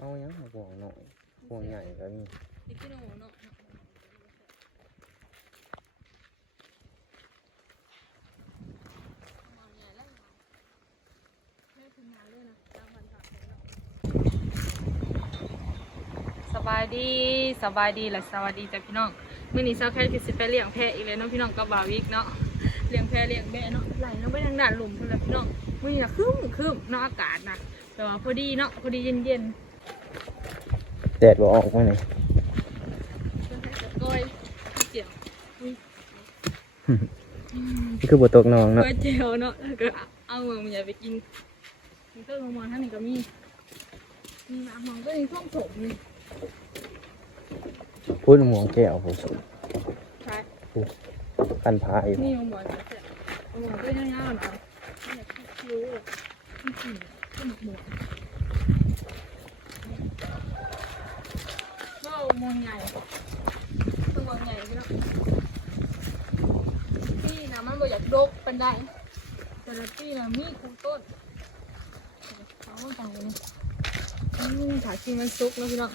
เอายังห่วงหน่อยห่วงใหญ่ก็มีอีกที่หนูเนาะสบายดีสบายดีและสวัสดีจ้ะพี่น้องมื้อนี้เช้าแค่กิสิไปเลี้ยงแพะอีกแล้วเนาะพี่น้องกับบาวิกเนาะเลี้ยงแพะเลี้ยงแบะเนาะไหลลงไปทางด้านหลุมพุ่นพี่น้องมื้อนี้น่ะครึ้มครึ้มเนาะอากาศนะแต่ว่าพอดีเนาะพอดีเย็นเย็น แดดบ่ออกมาเลยๆเพื่อนให้จะก้อยเจียวอุ้ยนี่คือบ่ตกน้องเนาะก้อยเจียวเนาะแล้วก็เอาเมืองมันอย่าไปกินมีต้นมะม่วงท่านนี้ก็มีมีน้ำมันก็ยังท่วมถมนี่พูดหมวงแก้วผมสุใช่กันพาอีกนี่มะม่วงจะเสร็จมะม่วงก็ยาวๆหน่อยนี่อยากคิ้วเลยนี่กินก็หมกหมวกก็ มวงใหญ่ตัวมวงใหญ่พี่น้องพี่นะมันบ่อยากดกเป็นได้แต่ละพี่นะมีคุต้นเขาต่างกันนี่อืมถ่ายกินมันซุกแล้วพี่น้อง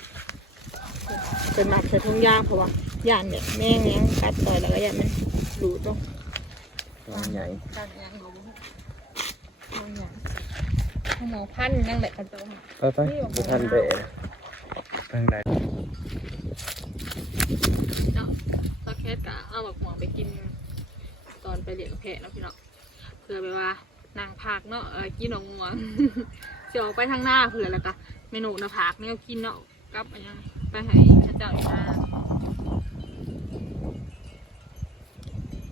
เป็นหมักใส่ทงยางเพราะว่าย่านเนี่ยแม่งเนี้ยกัดต่อยแล้วก็ย่านมันหลูตรงห่วงใหญ่กัดยางหลูมวงใหญ่หมอพันธุ์นั่งแหละกันตัวไปไปบุทันไปทางใด เนาะตะแค ทกะเอาแบบหมอไปกิน ตอนไปเลี้ยงแพะเนาะพี่เนาะเพื่อไปว่านางผักเนาะเออกินหนองม่วงเสียวไปทางหน้าเพื่อแล้วก็เมนูนะผักเนี่ยกินเนาะกับอันยังไปให้ข้าเจ้าอยู่หน้า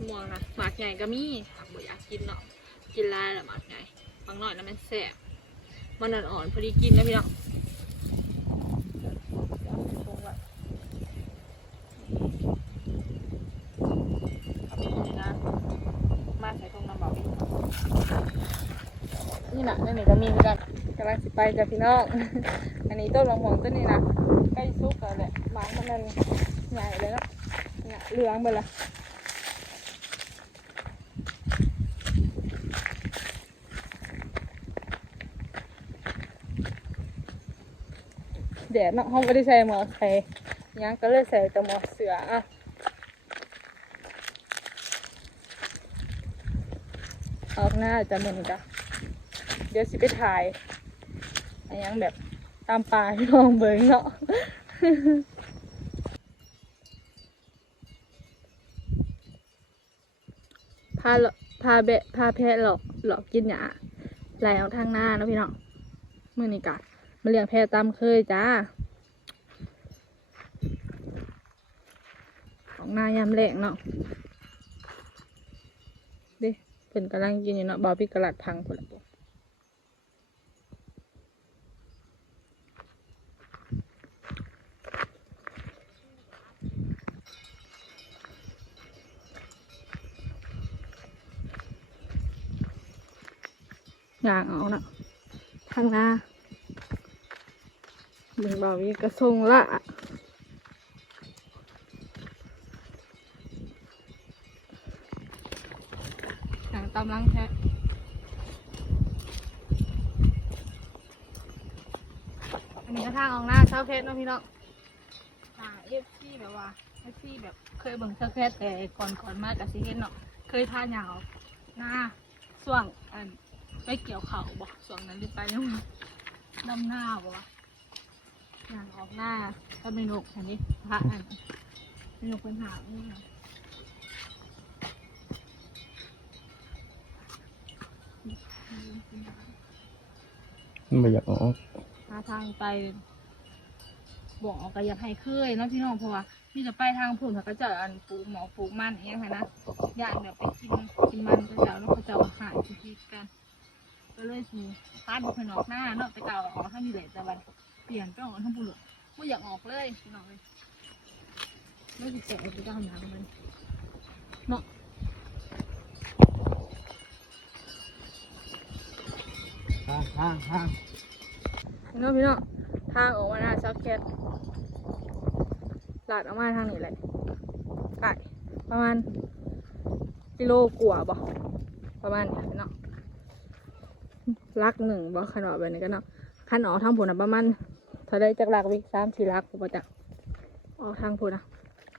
ม่วงนะหมากใหญ่ก็มีผักบ่อยากกินเนาะกินลายล้วหมากใหญ่บางหน่อยนะมันแสบมันอ่อนๆพอดีกินนะพี่เนาะมาใส่ตรงน้ำเบาอีก นี่นะนี่นี่ก็มีเหมือนกันกำลังสิไปจ้ะพี่น้อง อันนี้ต้นมะม่วงต้นนี้นะใกล้สุกแล้วแหละหมากมันใหญ่เลยนะเนี่ยเหลืองไปละแดดเนาะห้องก็ได้ใส่หมอใส่ยังก็เลยใส่แต่หมอกเสืออะออกหน้าจะเหมือนกันเดี๋ยวสิไปถ่าย อันยังแบบตามป่าที่ลองเบิงเนาะพาพาเบะพาแพะหลอกหลอกกินหยาไหลเอาทางหน้านะพี่น้องมือนี่กะมาเลี้ยงแพะตามเคยจ้าของหน้ายามแรงเนาะเดิเพิ่นกำลังกินอยู่เนาะบอพี่กระลัดพังพุ่นละตั อย่างเอาเนะทางหน้าเบิ่งบอพี่กระทรงละหนังตำลังแท้อันนี้ก็ทางออกหน้าเช้าเพชรเนาะพี่น้องอ่าเอฟซีแบบว่าเอฟซีแบบเคยเบิ่งเช้าเพชรแต่ก่อนก่อนมากกับซีเห็นเนาะเคยทานอย่างหน้าส่วงอัน ไปเกี่ยวเขาบอกส่วงนั้นหรือไปยังดำหน้าบอกว่าอย่างออกหน้าก็เมนูอันนี้พระอันเมนูเป็นหางนี่มันบ่อยากออกหาทางไปบอกออกก็อยากให้เคยเนาะพี่น้องเพราะว่าที่จะไปทางผุนเขาก็จะอันปลูกหมอปลูกมันอย่างเงี้ยค่ะนะอยากแบบไปกินกินมันก็จะแล้วเขาจะเอาอาหารที่กัน ก็เลยสิพาดบุกไปนอกหน้าเนาะไปเก่าออกถ้ามีเหลือแต่วันเปลี่ยนก็ออกทั้งปุรุษไม่อยากออกเลยพี่น้องเลยไม่ติดแต่ไปก้าวหนามันเนาะห่างห่างห่างพี่น้องพี่น้องทางออกมาหน้าซักแคทลาดออกมาทางนี้เลยไก่ประมาณกิโลกว่าบ่ประมาณนี้พี่น้อง ลักหนึ่งบ่ขันออกไปนี่กันเนาะขันออกทางผลนะประมาณถ้าได้จากลักวิสามสี่ลักผมก็จะออกทางพูนะ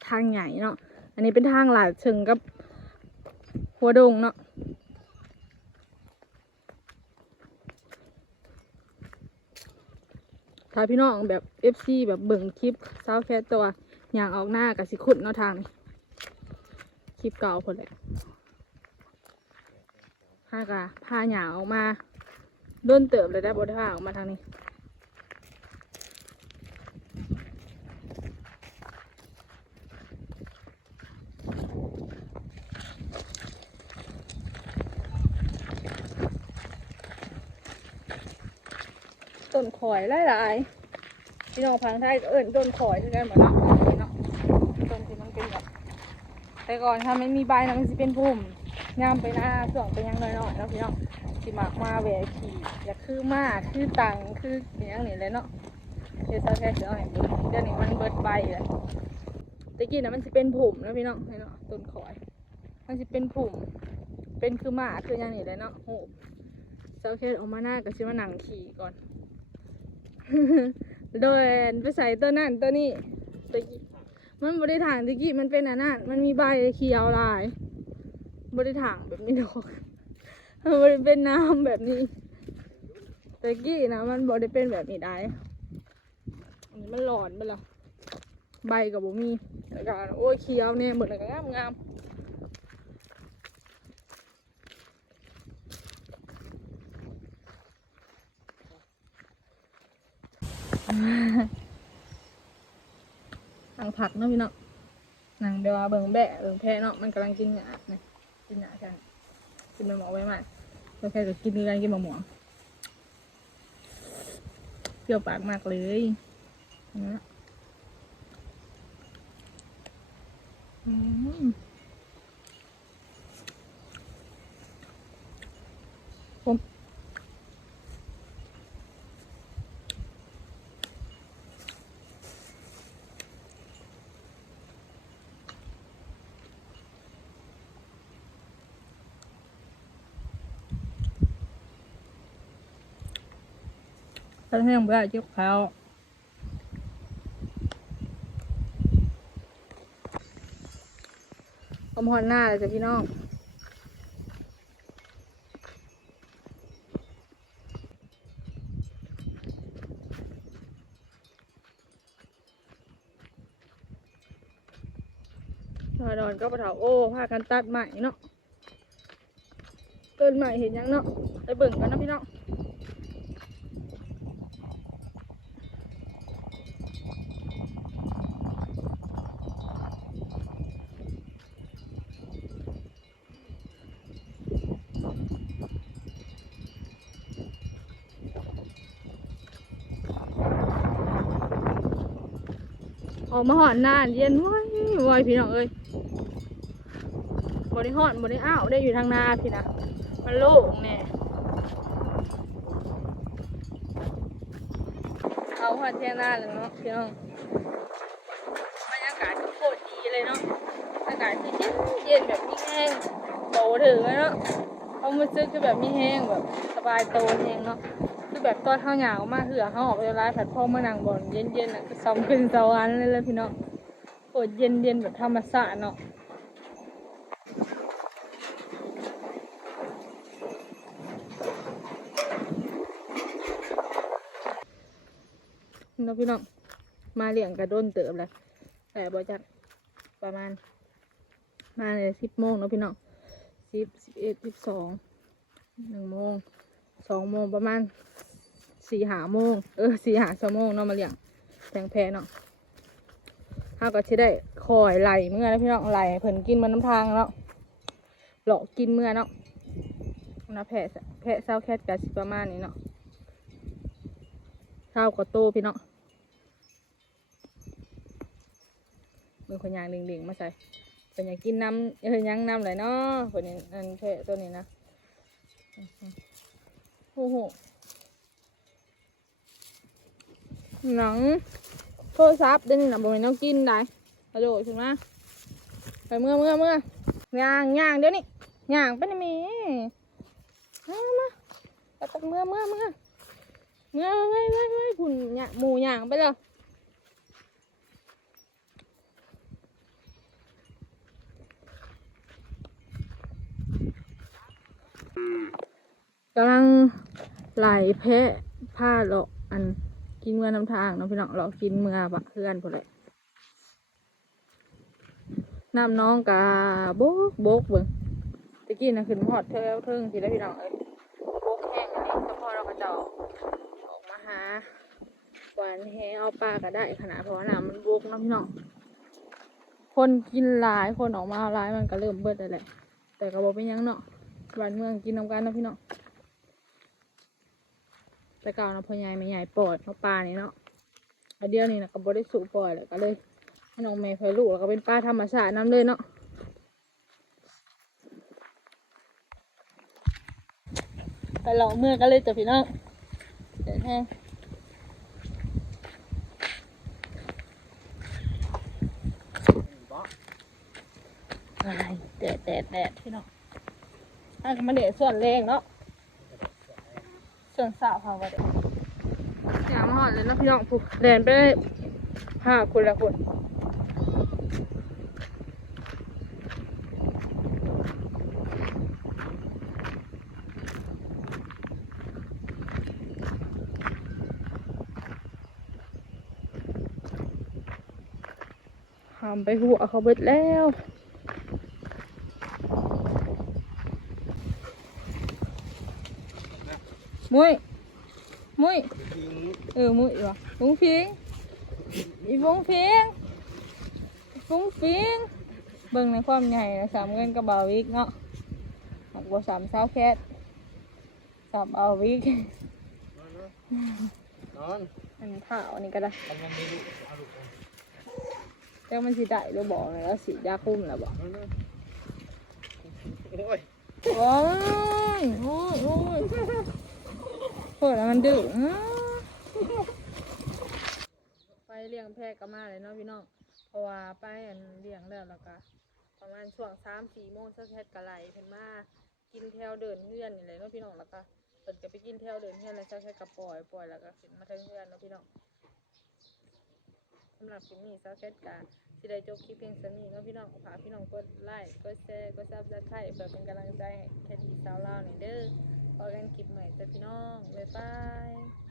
ทางใหญ่เนาะอันนี้เป็นทางหลาดเชิงกับหัวดงเนาะถ้าพี่น้องแบบ FC แบบเบิ่งคลิปเซาแคสตัวอย่างออกหน้ากับสิขุดเนาะทางนี้คลิปเก่าพอเลยพากะพาหยาออกมา โด้นเติบเลยได้บได้พาออกมาทางนี้ ต้นข่อยหลายๆพี่น้องพังไทยก็เอิ้นต้นข่อยคือกันหมดเนเนาะต้นที่มันเป็นแบบแต่ก่อนถ้าไม่มีใบนะมันจะเป็นพุ่มงามไปหน้าส่วงไปยังน้อยๆเนาะพี่น้อง สิมากมาแหวกขี่อยากคือมากคือตังคืออหย่างนี้เลยเนาะเดี๋ยวซาแค่เสือเอาให้เบิดเดี๋ยวนี้มันเบิดใบเลยตะกี้นะมันจะเป็นพุ่มนะพี่น้องนี่เนาะต้นข่อย มันจะเป็นพุ่มเป็นคือหมาคืออย่างนี้เลยเนาะโหเจ้าแค่ออกมาหน้าก็ชิมาหนังขี่ก่อน โดยไปใส่ตัวนั่นตัวนี้ตะกี้มันบริถางตะกี้มันเป็นอันนั้นมันมีใบเขียวลายบริถางแบบนี้ดอก มันบริเป็นน้ำแบบนี้ตะกี้นะมันบริเป็นแบบนี้ได้อันนี้มันหลอนไปละใบกับบ่มีแล้วก็โอ้ยเขียวเนี่ยเหมดเลยก็งามงามหนังผักเนาะพี่เนาะนังเดี๋ยวเบิ่งแบะเบิ่งแพะเนาะมันกำลังกินหญ้าเนี่ยกินหญ้ากัน กินมะม่วงไว้มากแล้วแค่ก็กินกันกินมะม่วงเปรี้ยวปากมากเลยนะอืม ตอนนี้ยังไม่ได้เจ็บเขาอมหอนหน้าเลยจ้ะพี่น้องพาดอนก็ปะเถาโอ้พากันตัดใหม่เนาะเกินใหม่เห็นยังเนาะไปเบิ่งกันนะพี่น้อง ออกมาหอนน้าเย็นว้ยว้ยพี่น้องเอ้ยบริหอนบริอ้าวได้อยู่ทางนาพี่นะมันโล่งแน่เอาหอดเที่ยงหน้าเลยเนาะพี่น้องบรรยากาศโคตรดีเลยเนาะอากาศที่เย็นเย็นแบบมีแห้งโตถึงเลยเนาะเอามาซื้อคือแบบมีแห้งแบบสบายโตแห้งเนาะ คือแบบตอนข้าวหยาวมากเหือเขาออกไปร้ายผัดพ่อมานั่งบนเย็นๆน่ะก็ซ้อมขึ้นสวรรค์เลยเลยพี่น้องโคตรเย็นเย็นๆแบบธรรมชาติเนาะน้องพี่น้องมาเลี้ยงกระด้นเติบเลยแต่บอจักประมาณ มาเลยสิบโมงเนาะพี่น้องสิบสิบเอ็ดสิบสองหนึ่งโมง สองโมงประมาณสี่หาโมงเออสี่หาชั่วโมงเนาะมาเลี้ยงแพงแพเนาะถ้าก็จะได้คอยไหลเมื่อแล้วพี่น้องไหลเพิ่นกินมันน้ำทางเนาะหลอกกินเมื่อเนาะนะแพะแพะเศร้าแคทกับสิประมาณนี้เนาะข้าวก็โตพี่เนาะมือคนยางลิงๆมาใส่เป็นอยากกินน้ำเอ้ยยังน้ำไหลเนาะคนนี้อันแพะตัวนี้นะ โอ้โห หนังโทรศัพท์เดี๋ยวนี้นะบ่มีน้องกินได้กระโดดขึ้นมาไปเมื่อเมื่อเมื่อย่างย่างเดี๋ยวนี้ย่างไปนมีมามาไปตักเมื่อเมื่อเมื่อเมื่อไว้ไว้ไว้ผุ่นหมูหยางไปแล้ว กำลังไหลแพะผ้าเลาะอันกินเมื่อน้ำทางเนาะพี่น้องเรากินเมื่อบักเพื่อนพอแหละน้ำน้องกาโบกโบกเบิ่งตะกี้นะขึ้นหอดเทวเทิงทีแล้วพี่น้องเอ้ยโบกแห้งอันนี้เฉพาะเราก็จะอาออกมาหาหวานแหเอาปลาก็ได้ขนาดเพราะว่าน้ำมันโบกเนาะพี่น้องคนกินหลายคนออกมาหลายมันก็เริ่มเบิดแล้วแหละแต่ก็บอกเป็นยังเนาะบ้านเมืองกินน้ำกันนะพี่น้อง แต่เก่านะพ่อใหญ่แม่ใหญ่ปอดเนาปลานี่เนาะอันเดียวนี่นะก็บ่ได้สูบปล่อยเลยก็เลยให้น้องแม่คอยลูกแล้วก็เป็นปลาธรรมชาติน้ำเลยเนาะไปหลอกเมื่อกันเลยจะพี่น้องเด็ดแห้งแดดแดดแดดพี่น้องอันก็มาเด็ดส่วนแรงเนาะ ส่วนสาวเขาก็ได้อยามาหอดเลยนะพี่น้องผูกแดนไปได้ห้าคนละคนหามไปหัวเขาเบิดแล้ว มุ้ย มุ้ย เออ มุ้ยวะฟุ้งฟิงอีฟุ้งฟิงฟุ้งฟิงเบิ่งในความใหญ่นะสามเงินกระเบาวิกเนาะหักบัสามเช้าแคทสามเอาวิกนอนอันนี้ผ้าอันนี้ก็ได้กำลังมีลูกเอาลูกแต่มันสิได้หรือบอกเลยแล้วสียาคุ้มแล้วบอกนอนโอ้ยโอ้ยโอ้ยโอ้ย เปิดแล้วมันดื้อไปเลี้ยงแพะก็มาเลยเนาะพี่น้องเพราะว่าไปอันเลี้ยงแล้วแล้วก็ประมาณช่วงสามสี่โมงสักแพทกะไหลเพิ่นมากินแถวเดินเฮือนนี่แหละเนาะพี่น้องแล้วก็เพิ่นก็ไปกินแถวเดินเฮือนแล้วสักแพทก็ปล่อยปล่อยแล้วก็ขึ้นมาทางเฮือนเนาะพี่น้องสำหรับคลิปนี้สักแพทก็สิได้จบคลิปเพียงเท่านี้เนาะพี่น้องฝากพี่น้องกดไลค์กดแชร์กดซับสไครต์เพื่อเป็นกำลังใจให้แคทีสาวลาวหน่อยเด้อ กันคลิปใหม่จ้ะพี่น้องบ๊ายบาย